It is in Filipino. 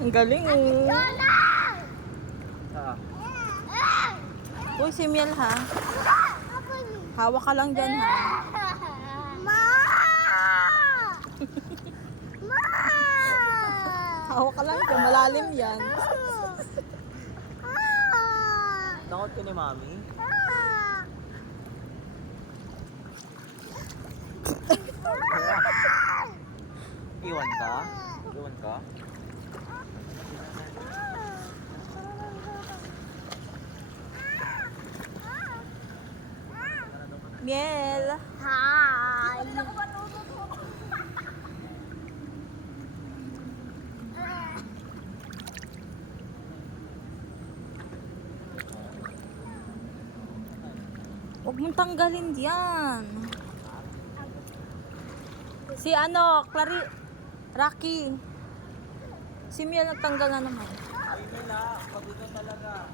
Ang galing oh. Ah. Uy, si Miel ha. Hawak ka lang dyan ha. Ma! Ma! Hawak ka lang dyan. Malalim yan. Takot ka ni Mami? Iwan ka? Iwan ka? Miel. Hi! Huwag mong tanggalin yan. Si ano, Rocky. Si Miel nagtanggal na naman. Ay nila, pag ito talaga.